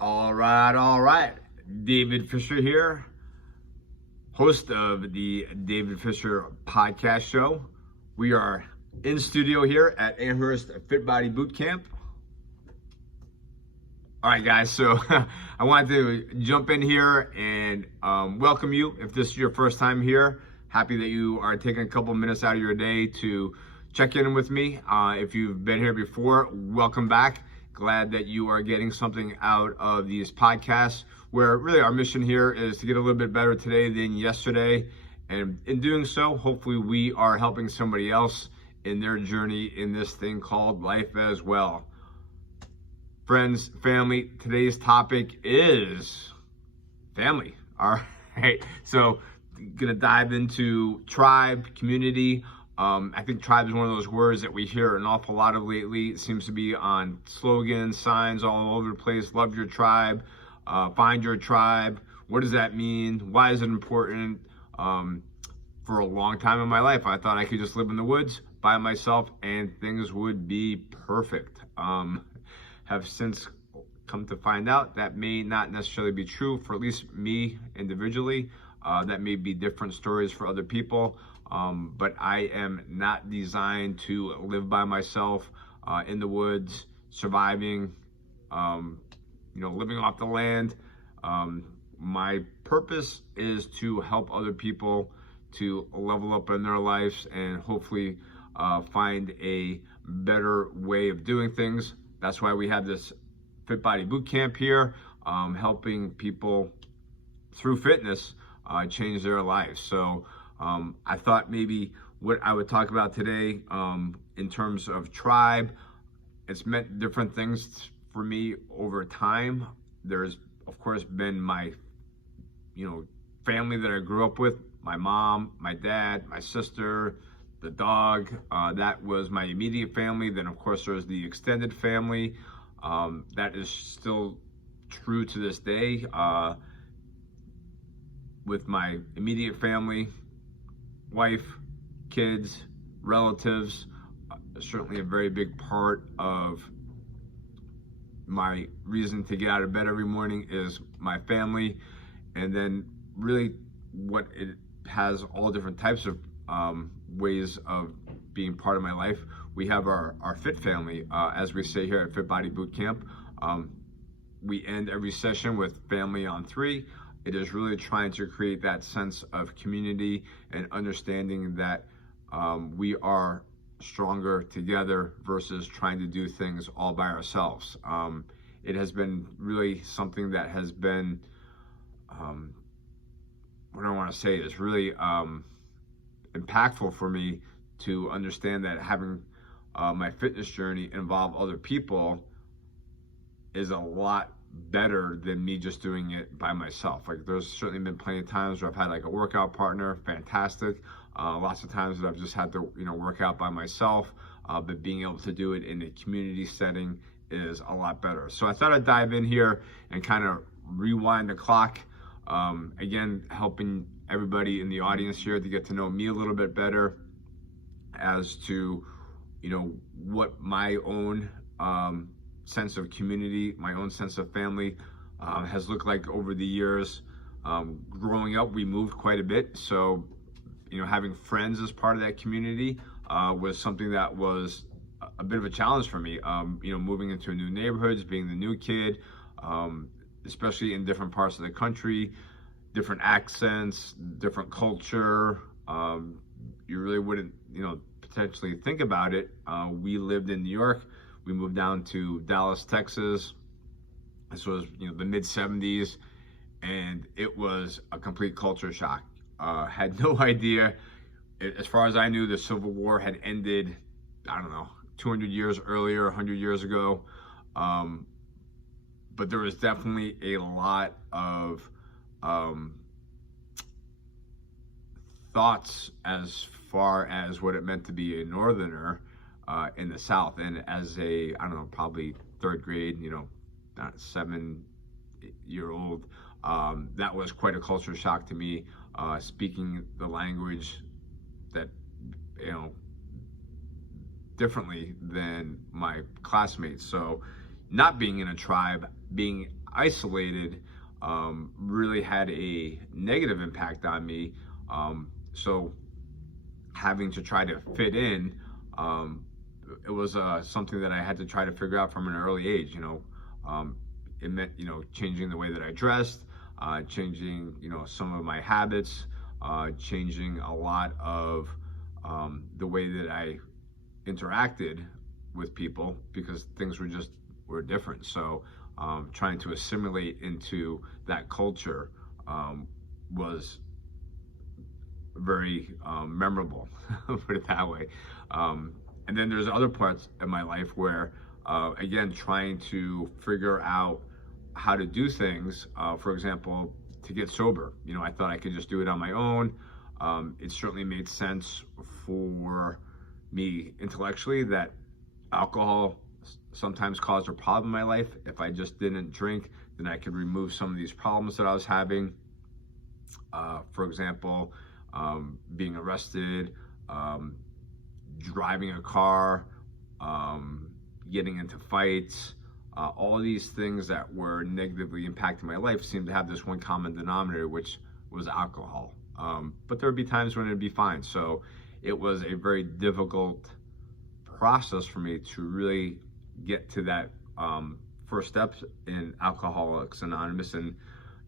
All right. David Fisher here, host of the David Fisher podcast show. We are in studio here at Amherst Fit Body Boot Camp. All right, guys, so I wanted to jump in here and welcome you. If this is your first time here, happy that you are taking a couple minutes out of your day to check in with me. If you've been here before, welcome back. Glad that you are getting something out of these podcasts, where really our mission here is to get a little bit better today than yesterday. And in doing so, hopefully we are helping somebody else in their journey in this thing called life as well. Friends, family, today's topic is family. All right, so gonna dive into tribe, community. I think tribe is one of those words that we hear an awful lot of lately. It seems to be on slogans, signs all over the place. Love your tribe, find your tribe. What does that mean? Why is it important? For a long time in my life, I thought I could just live in the woods by myself and things would be perfect. Have since come to find out that may not necessarily be true for at least me individually. That may be different stories for other people. But I am not designed to live by myself in the woods, surviving, living off the land. My purpose is to help other people to level up in their lives and hopefully find a better way of doing things. That's why we have this Fit Body Boot Camp here, helping people through fitness change their lives. So I thought maybe what I would talk about today in terms of tribe, it's meant different things for me over time. There's, of course, been my, family that I grew up with, my mom, my dad, my sister, the dog. That was my immediate family. Then, of course, there's the extended family. That is still true to this day with my immediate family. Wife, kids, relatives, certainly a very big part of my reason to get out of bed every morning is my family. And then really what it has all different types of ways of being part of my life. We have our fit family, as we say here at Fit Body Boot Camp. We end every session with family on three. It is really trying to create that sense of community and understanding that we are stronger together versus trying to do things all by ourselves. It has been really something that has been, what I want to say is really impactful for me to understand that having my fitness journey involve other people is a lot better than me just doing it by myself. Like, there's certainly been plenty of times where I've had like a workout partner, fantastic. Lots of times that I've just had to work out by myself, but being able to do it in a community setting is a lot better. So I thought I'd dive in here and kind of rewind the clock, again helping everybody in the audience here to get to know me a little bit better as to what my own sense of community, my own sense of family has looked like over the years. Growing up, we moved quite a bit, so having friends as part of that community was something that was a bit of a challenge for me. Moving into new neighborhoods, being the new kid, especially in different parts of the country, different accents, different culture. You really wouldn't potentially think about it. We lived in New York. We moved down to Dallas, Texas. This was, the mid 70s, and it was a complete culture shock. Had no idea. As far as I knew, the Civil War had ended, 200 years earlier, 100 years ago. But there was definitely a lot of thoughts as far as what it meant to be a Northerner in the South. And as a, probably third grade, 7-year-old, that was quite a culture shock to me, speaking the language that, differently than my classmates. So not being in a tribe, being isolated really had a negative impact on me. So having to try to fit in, it was something that I had to try to figure out from an early age. It meant, changing the way that I dressed, changing, some of my habits, changing a lot of the way that I interacted with people, because things were different. So trying to assimilate into that culture was very memorable, put it that way. And then there's other parts of my life where, again, trying to figure out how to do things, for example, to get sober. I thought I could just do it on my own. It certainly made sense for me intellectually that alcohol sometimes caused a problem in my life. If I just didn't drink, then I could remove some of these problems that I was having. For example, being arrested, driving a car, getting into fights, all these things that were negatively impacting my life seemed to have this one common denominator, which was alcohol. But there would be times when it'd be fine. So it was a very difficult process for me to really get to that first steps in Alcoholics Anonymous. And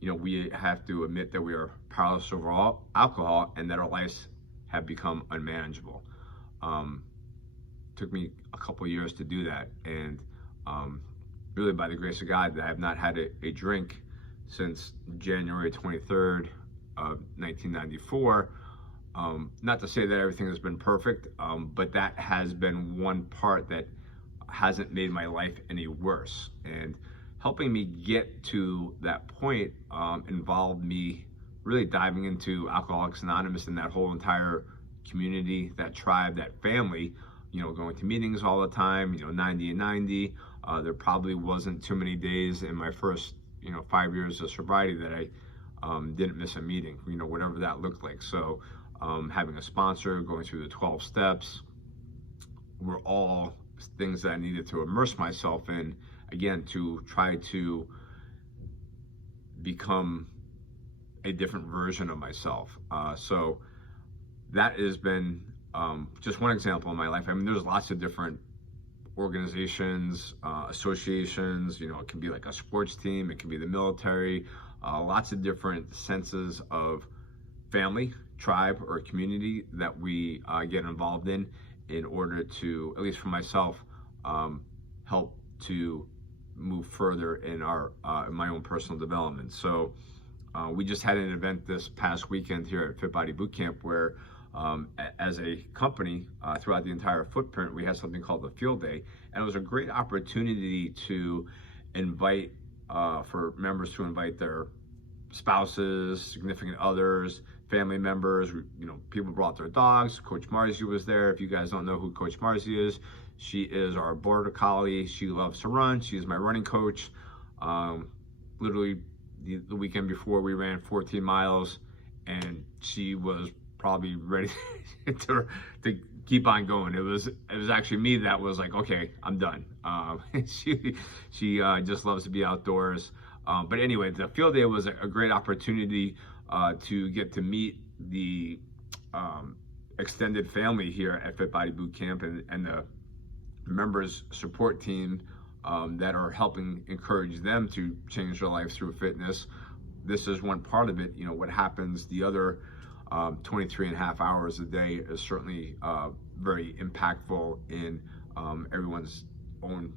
we have to admit that we are powerless over alcohol, and that our lives have become unmanageable. Took me a couple of years to do that, and really by the grace of God, I have not had a drink since January 23rd of 1994. Not to say that everything has been perfect, but that has been one part that hasn't made my life any worse. And helping me get to that point involved me really diving into Alcoholics Anonymous and that whole entire community, that tribe, that family, going to meetings all the time, 90 and 90. There probably wasn't too many days in my first, 5 years of sobriety that I didn't miss a meeting, whatever that looked like. So having a sponsor, going through the 12 steps, were all things that I needed to immerse myself in, again, to try to become a different version of myself. So that has been just one example in my life. I mean, there's lots of different organizations, associations, it can be like a sports team, it can be the military, lots of different senses of family, tribe, or community that we get involved in order to, at least for myself, help to move further in my own personal development. So we just had an event this past weekend here at Fit Body Boot Camp where, as a company, throughout the entire footprint, we had something called the Field Day, and it was a great opportunity to invite, for members to invite their spouses, significant others, family members. People brought their dogs. Coach Marzi was there. If you guys don't know who Coach Marzi is, she is our border collie. She loves to run. She is my running coach. Literally the weekend before, we ran 14 miles, and she was probably ready to keep on going. It was actually me that was like, okay, I'm done. She just loves to be outdoors. But anyway, the Field Day was a great opportunity to get to meet the extended family here at Fit Body Boot Camp and the members support team that are helping encourage them to change their life through fitness. This is one part of it. What happens the other 23 and a half hours a day is certainly very impactful in everyone's own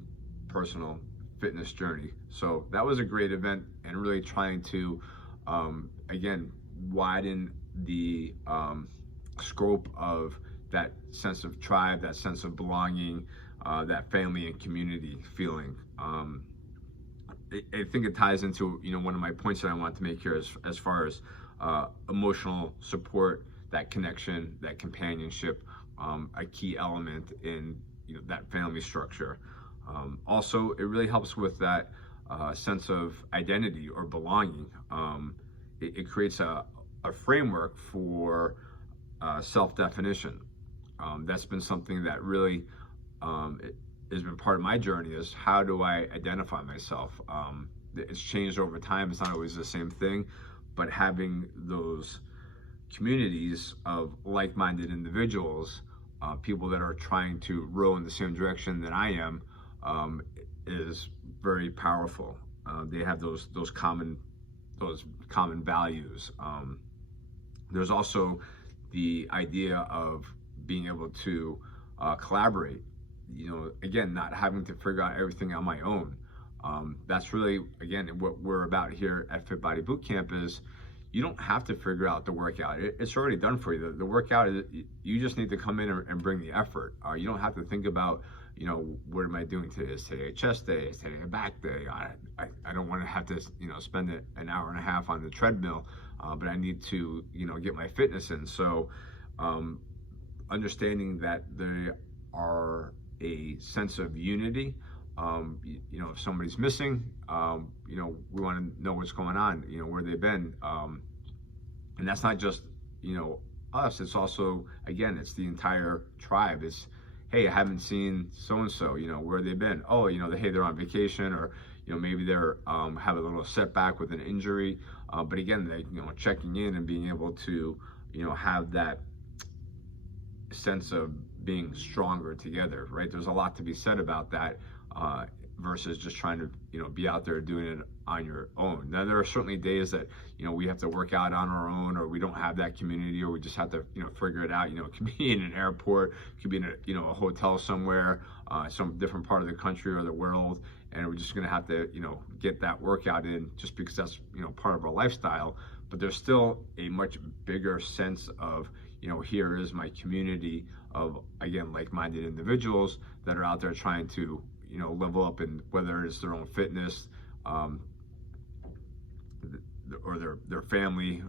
personal fitness journey. So that was a great event, and really trying to, again, widen the scope of that sense of tribe, that sense of belonging, that family and community feeling. I think it ties into one of my points that I want to make here as far as emotional support, that connection, that companionship, a key element in that family structure. Also, it really helps with that sense of identity or belonging. It creates a framework for self-definition. That's been something that really has been part of my journey, is how do I identify myself? it's changed over time. It's not always the same thing, but having those communities of like-minded individuals, people that are trying to row in the same direction that I am, is very powerful. They have those common values. There's also the idea of being able to collaborate. Again, not having to figure out everything on my own. That's really, again, what we're about here at Fit Body Bootcamp is you don't have to figure out the workout. It's already done for you. The workout, you just need to come in and bring the effort. You don't have to think about, what am I doing today? Is today a chest day? Is today a back day? I don't want to have to, spend an hour and a half on the treadmill, but I need to, get my fitness in. So understanding that there are a sense of unity. If somebody's missing, we want to know what's going on, where they've been. And that's not just, us. It's also, again, it's the entire tribe. It's, hey, I haven't seen so-and-so, where they've been. Oh, hey, they're on vacation, or, maybe they're, have a little setback with an injury. But again, they, checking in and being able to, have that sense of being stronger together, right? There's a lot to be said about that, versus just trying to, be out there doing it on your own. Now, there are certainly days that, we have to work out on our own, or we don't have that community, or we just have to, figure it out. It could be in an airport, it could be in a, a hotel somewhere, some different part of the country or the world, and we're just gonna have to, get that workout in just because that's, part of our lifestyle. But there's still a much bigger sense of, here is my community of, again, like-minded individuals that are out there trying to, level up, in whether it's their own fitness, or their family,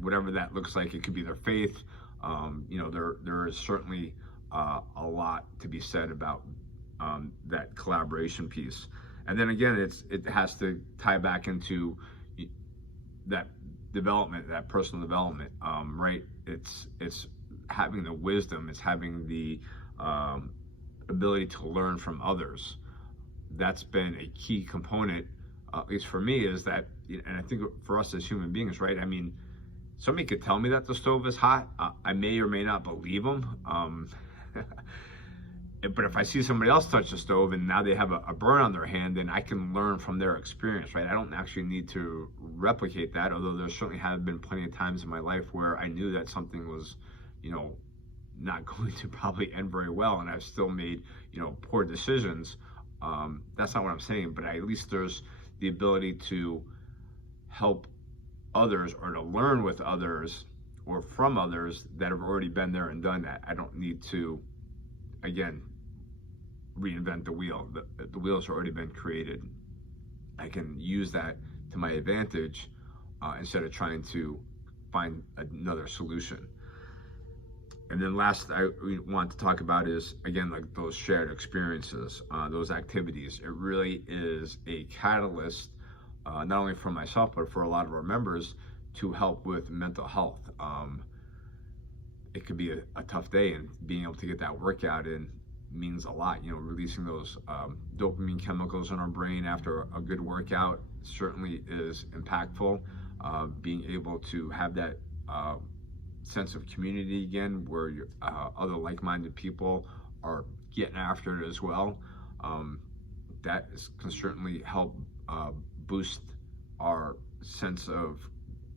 whatever that looks like. It could be their faith. There is certainly a lot to be said about that collaboration piece. And then again, it has to tie back into that development, that personal development, right? It's having the wisdom, it's having the ability to learn from others. That's been a key component, at least for me, is that, and I think for us as human beings, right? I mean, somebody could tell me that the stove is hot. I may or may not believe them. But if I see somebody else touch the stove and now they have a burn on their hand, then I can learn from their experience, right? I don't actually need to replicate that, although there certainly have been plenty of times in my life where I knew that something was, not going to probably end very well, and I've still made, poor decisions. That's not what I'm saying, but at least there's the ability to help others, or to learn with others or from others that have already been there and done that. I don't need to, again, reinvent the wheel. The wheel's already been created. I can use that to my advantage, instead of trying to find another solution. And then last I want to talk about is, again, like those shared experiences, those activities. It really is a catalyst, not only for myself, but for a lot of our members, to help with mental health. It could be a tough day, and being able to get that workout in means a lot. Releasing those dopamine chemicals in our brain after a good workout certainly is impactful. Being able to have that sense of community again, where other like-minded people are getting after it as well, can certainly help boost our sense of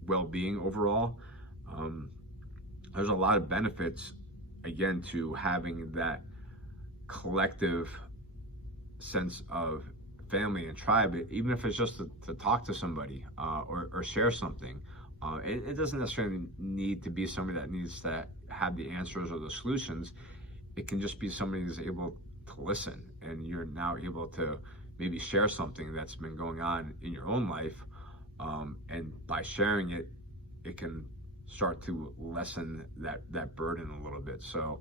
well-being overall. There's a lot of benefits, again, to having that collective sense of family and tribe, even if it's just to talk to somebody, or share something. It doesn't necessarily need to be somebody that needs to have the answers or the solutions. It can just be somebody who's able to listen, and you're now able to maybe share something that's been going on in your own life, and by sharing it, it can start to lessen that burden a little bit. So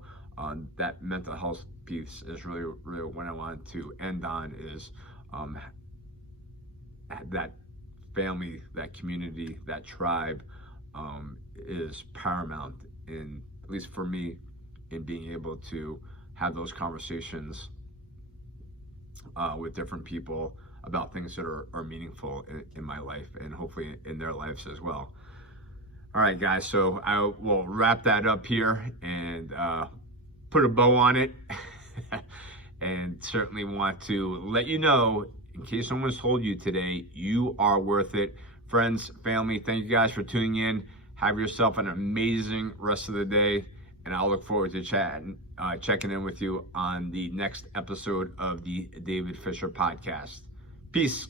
that mental health piece is really what I wanted to end on, is that family, that community, that tribe, is paramount in, at least for me, in being able to have those conversations with different people about things that are meaningful in my life and hopefully in their lives as well. All right, guys, so I will wrap that up here and put a bow on it. And certainly want to let you know, in case someone's told you today, you are worth it. Friends, family, thank you guys for tuning in. Have yourself an amazing rest of the day, and I'll look forward to checking in with you on the next episode of the David Fisher Podcast. Peace.